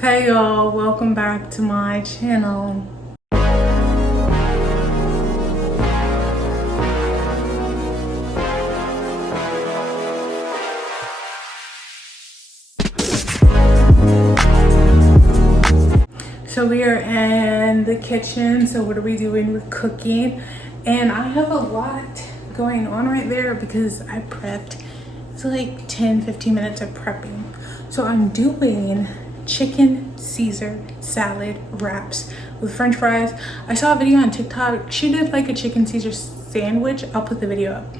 Hey y'all, welcome back to my channel. So we are in the kitchen. So what are we doing? We're cooking. And I have a lot going on right there because I prepped. It's like 10-15 minutes of prepping. So I'm doing chicken Caesar salad wraps with french fries. I saw a video on TikTok. She did like a chicken Caesar sandwich. I'll put the video up.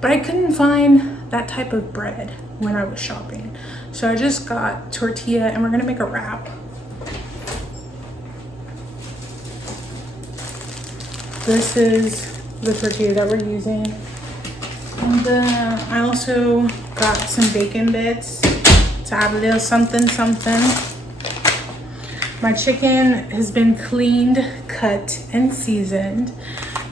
But I couldn't find that type of bread when I was shopping. So I just got tortilla and we're gonna make a wrap. This is the tortilla that we're using. And then I also got some bacon bits to add a little something. My chicken has been cleaned, cut, and seasoned.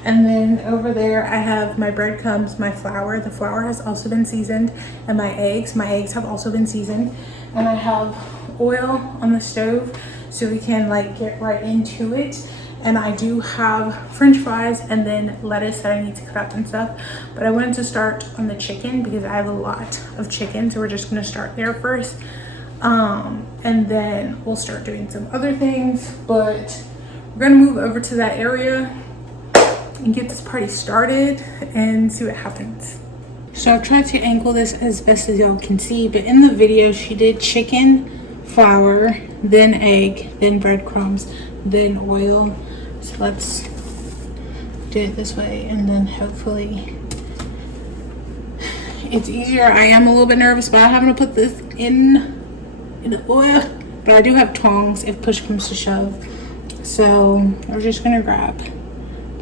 And then over there I have my breadcrumbs, my flour. The flour has also been seasoned, and my eggs. My eggs have also been seasoned. And I have oil on the stove so we can like get right into it. And I do have french fries and then lettuce that I need to cut up and stuff. But I wanted to start on the chicken because I have a lot of chicken. So we're just gonna start there first. And then we'll start doing some other things. But we're gonna move over to that area and get this party started and see what happens. So I've tried to angle this as best as y'all can see. But in the video, she did chicken, flour, then egg, then breadcrumbs, then oil. So let's do it this way, and then hopefully it's easier. I am a little bit nervous about having to put this in the oil, but I do have tongs if push comes to shove. So we're just gonna grab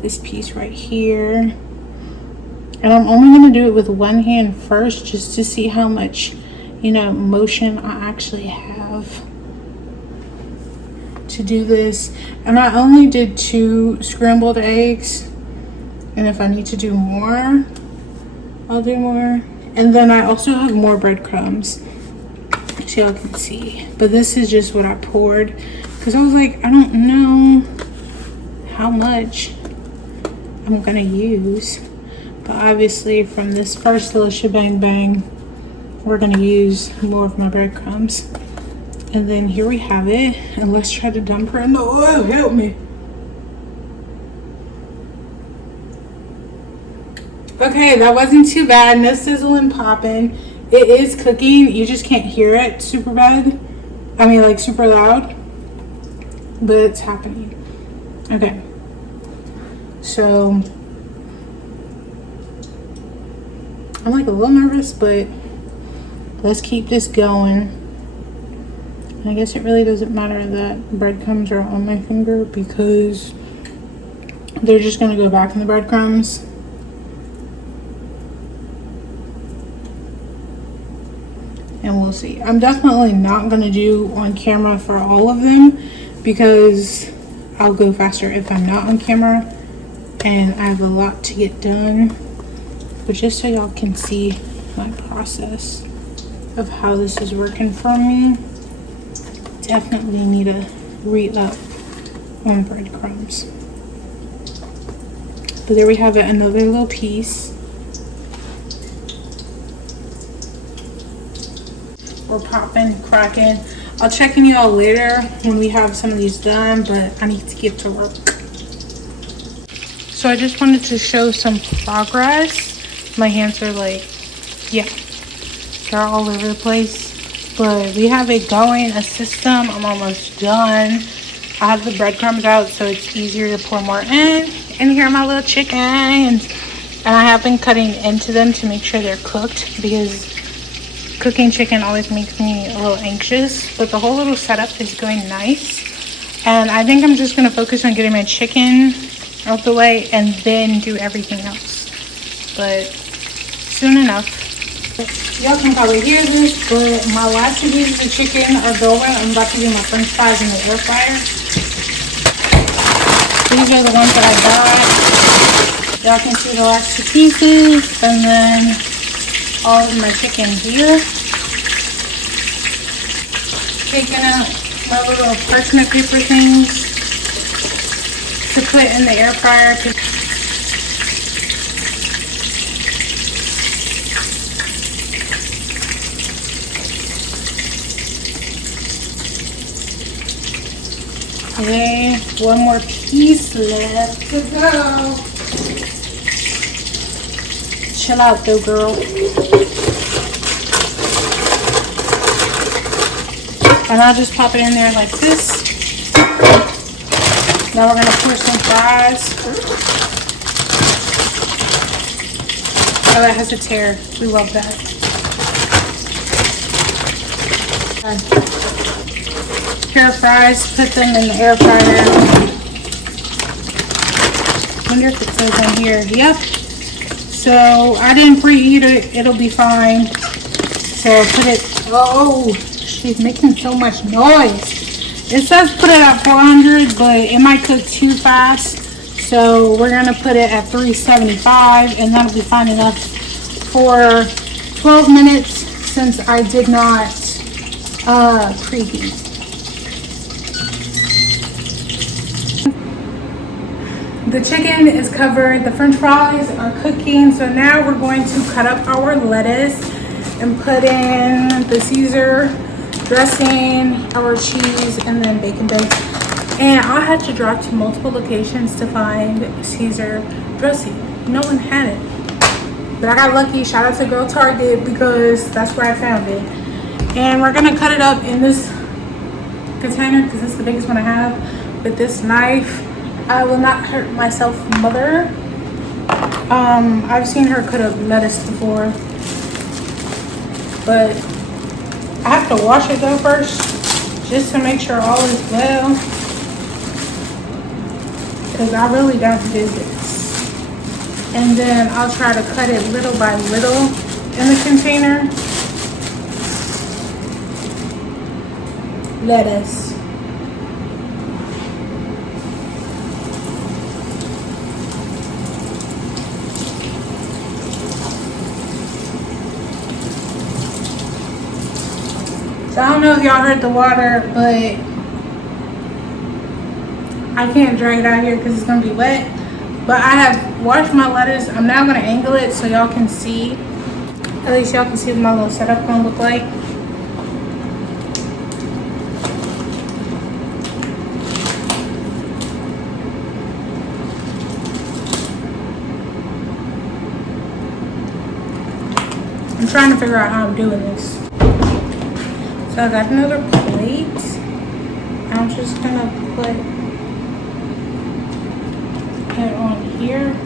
this piece right here, and I'm only gonna do it with one hand first just to see how much, motion I actually have to do this. And I only did 2 scrambled eggs, and if I need to do more, I'll do more. And then I also have more breadcrumbs so y'all can see, but this is just what I poured because I was like, I don't know how much I'm gonna use, but obviously from this first little shebang bang we're gonna use more of my breadcrumbs. And then here we have it, and let's try to dump her in the oil. Help me. Okay, that wasn't too bad. No sizzling, popping. It is cooking. You just can't hear it super bad. I mean, like super loud. But it's happening. Okay. So I'm like a little nervous, but let's keep this going. I guess it really doesn't matter that breadcrumbs are on my finger because they're just gonna go back in the breadcrumbs. And we'll see. I'm definitely not gonna do on camera for all of them because I'll go faster if I'm not on camera, and I have a lot to get done. But just so y'all can see my process of how this is working for me. Definitely need to re-up on breadcrumbs. But there we have it, another little piece. We're popping, cracking. I'll check in y'all later when we have some of these done, but I need to get to work. So I just wanted to show some progress. My hands are like, yeah, they're all over the place. But we have it going, a system. I'm almost done. I have the breadcrumbs out so it's easier to pour more in. And here are my little chickens. And I have been cutting into them to make sure they're cooked because cooking chicken always makes me a little anxious. But the whole little setup is going nice. And I think I'm just going to focus on getting my chicken out the way and then do everything else. But soon enough. Y'all can probably hear this, but my last 2 pieces of chicken are going. I'm about to do my french fries in the air fryer. These are the ones that I got. Y'all can see the last 2 pieces, and then all of my chicken here. Taking out My little parchment paper things to put in the air fryer. Okay, one more piece left to go. Chill out though, girl. And I'll just pop it in there like this. Now we're gonna pour some fries. Oh, that has a tear. We love that. Pair of fries, put them in the air fryer. Wonder if it says on here. Yep. So I didn't preheat it. It'll be fine. So put it. Oh, she's making so much noise. It says put it at 400, but it might cook too fast. So we're gonna put it at 375, and that'll be fine enough for 12 minutes since I did not preheat. The chicken is covered, the french fries are cooking, so now we're going to cut up our lettuce and put in the Caesar dressing, our cheese, and then bacon bits. And I had to drive to multiple locations to find Caesar dressing. No one had it. But I got lucky. Shout out to Girl Target because that's where I found it. And we're gonna cut it up in this container because this is the biggest one I have. With this knife, I will not hurt myself, mother. I've seen her cut up lettuce before, but I have to wash it though first, just to make sure all is well, because I really don't do this. And then I'll try to cut it little by little in the container. Lettuce. So I don't know if y'all heard the water, but I can't drag it out here because it's going to be wet. But I have washed my lettuce. I'm now going to angle it so y'all can see. At least y'all can see what my little setup going to look like. I'm trying to figure out how I'm doing this. So I got another plate. I'm just gonna put it on here.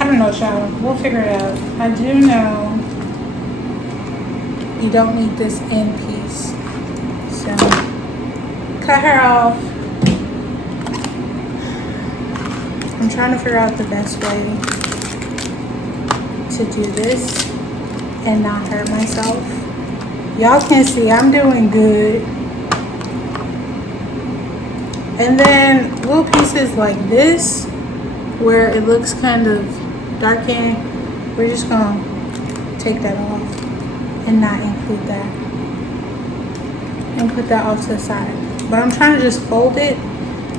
I don't know, child. We'll figure it out. I do know you don't need this end piece. So cut her off. I'm trying to figure out the best way to do this and not hurt myself. Y'all can see I'm doing good. And then little pieces like this, where it looks kind of darkened, we're just gonna take that off and not include that. And put that off to the side. But I'm trying to just fold it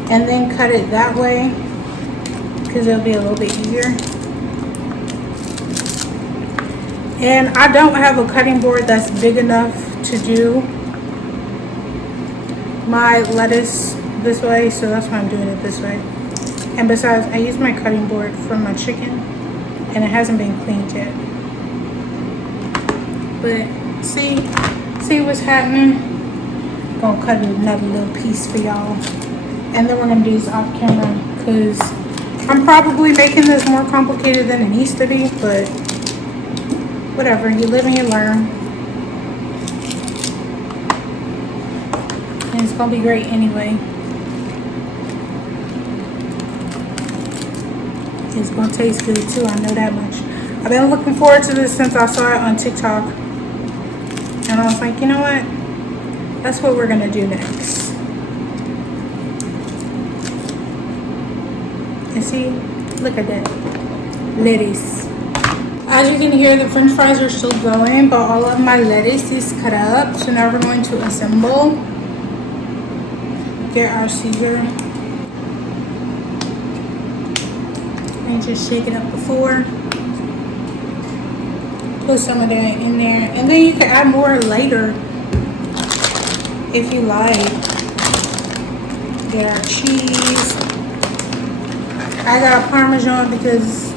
and then cut it that way, because it'll be a little bit easier. And I don't have a cutting board that's big enough to do my lettuce this way, so that's why I'm doing it this way. And besides, I use my cutting board for my chicken and it hasn't been cleaned yet. But see what's happening? Gonna cut another little piece for y'all. And then we're gonna do this off camera because I'm probably making this more complicated than it needs to be, but whatever, you live and you learn. And it's gonna be great anyway. It's gonna taste good too, I know that much. I've been looking forward to this since I saw it on TikTok. And I was like, you know what? That's what we're gonna do next. And see, look at that. Lettuce. As you can hear, the french fries are still going, but all of my lettuce is cut up. So now we're going to assemble. get our Caesar and just shake it up before. Put some of that in there, and then you can add more later if you like. Get our cheese. I got Parmesan because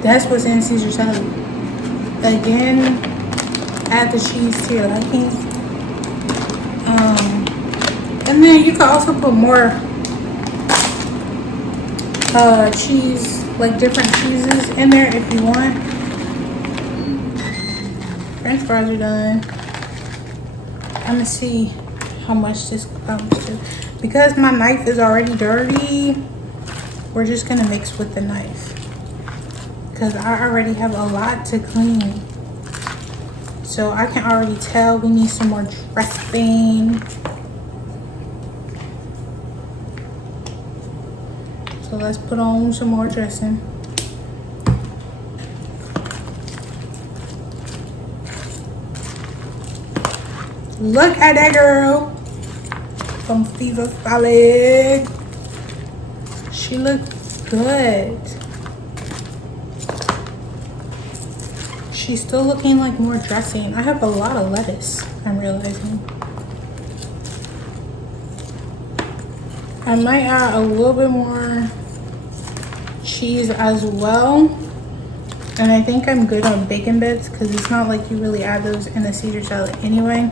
that's what's in Caesar salad. Again, add the cheese to your liking. And then you can also put more cheese, like different cheeses in there if you want. French fries are done. I'm gonna see how much this comes to. Because my knife is already dirty, we're just gonna mix with the knife. Because I already have a lot to clean. So I can already tell we need some more dressing. So let's put on some more dressing. Look at that girl from Caesar salad. She looks good. She's still looking like more dressing. I have a lot of lettuce, I'm realizing. I might add a little bit more cheese as well. And I think I'm good on bacon bits because it's not like you really add those in a Caesar salad anyway.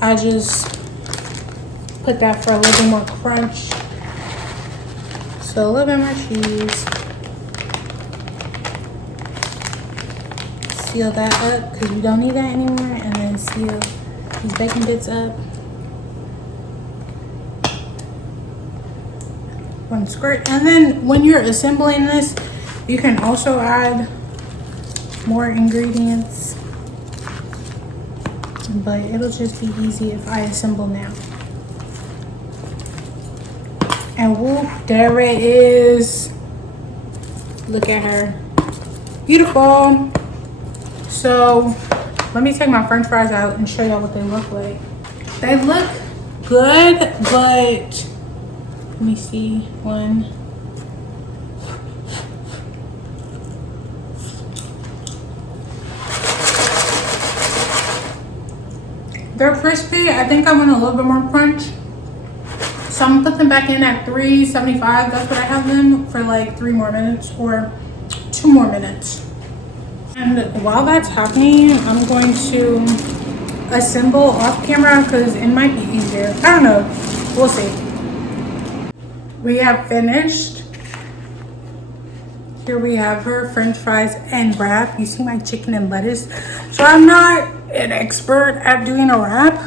I just put that for a little bit more crunch. So a little bit more cheese. Seal that up because we don't need that anymore. And then seal these bacon bits up. One squirt. And then when you're assembling this, you can also add more ingredients. But it'll just be easy if I assemble now. And whoop, there it is. Look at her. Beautiful. So let me take my French fries out and show y'all what they look like. They look good, but let me see one. They're crispy. I think I want a little bit more crunch. So I'm gonna put them back in at 375. That's what I have them for, like 3 more minutes or 2 more minutes. And while that's happening, I'm going to assemble off camera because it might be easier. I don't know. We'll see. We have finished. Here we have her French fries and wrap. You see my chicken and lettuce. So I'm not an expert at doing a wrap,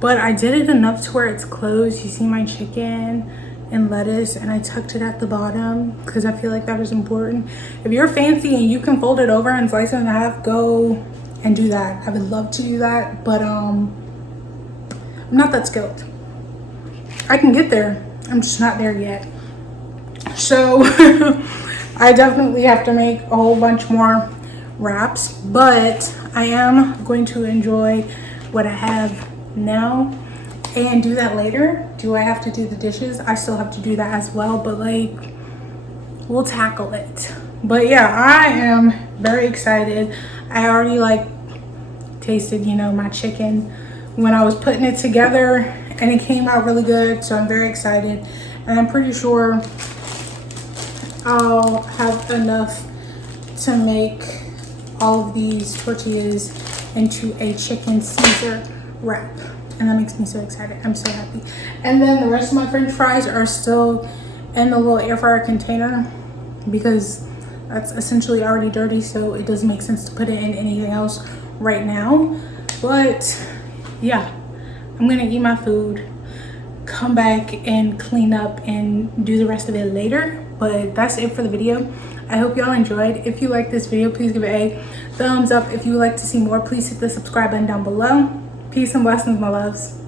but I did it enough to where it's closed. You see my chicken and lettuce, and I tucked it at the bottom because I feel like that is important. If you're fancy and you can fold it over and slice it in half, go and do that. I would love to do that, but I'm not that skilled. I can get there, I'm just not there yet. So I definitely have to make a whole bunch more wraps, but I am going to enjoy what I have now and do that later. Do I have to do the dishes? I still have to do that as well, but like we'll tackle it. But yeah, I am very excited. I already like tasted, you know, my chicken when I was putting it together and it came out really good, so I'm very excited. And I'm pretty sure I'll have enough to make all of these tortillas into a chicken Caesar wrap. And that makes me so excited. I'm so happy. And then the rest of my French fries are still in the little air fryer container because that's essentially already dirty, so it doesn't make sense to put it in anything else right now. But yeah, I'm gonna eat my food, come back and clean up and do the rest of it later. But that's it for the video. I hope y'all enjoyed. If you like this video, please give it a thumbs up. If you would like to see more, please hit the subscribe button down below. Peace and blessings, my loves.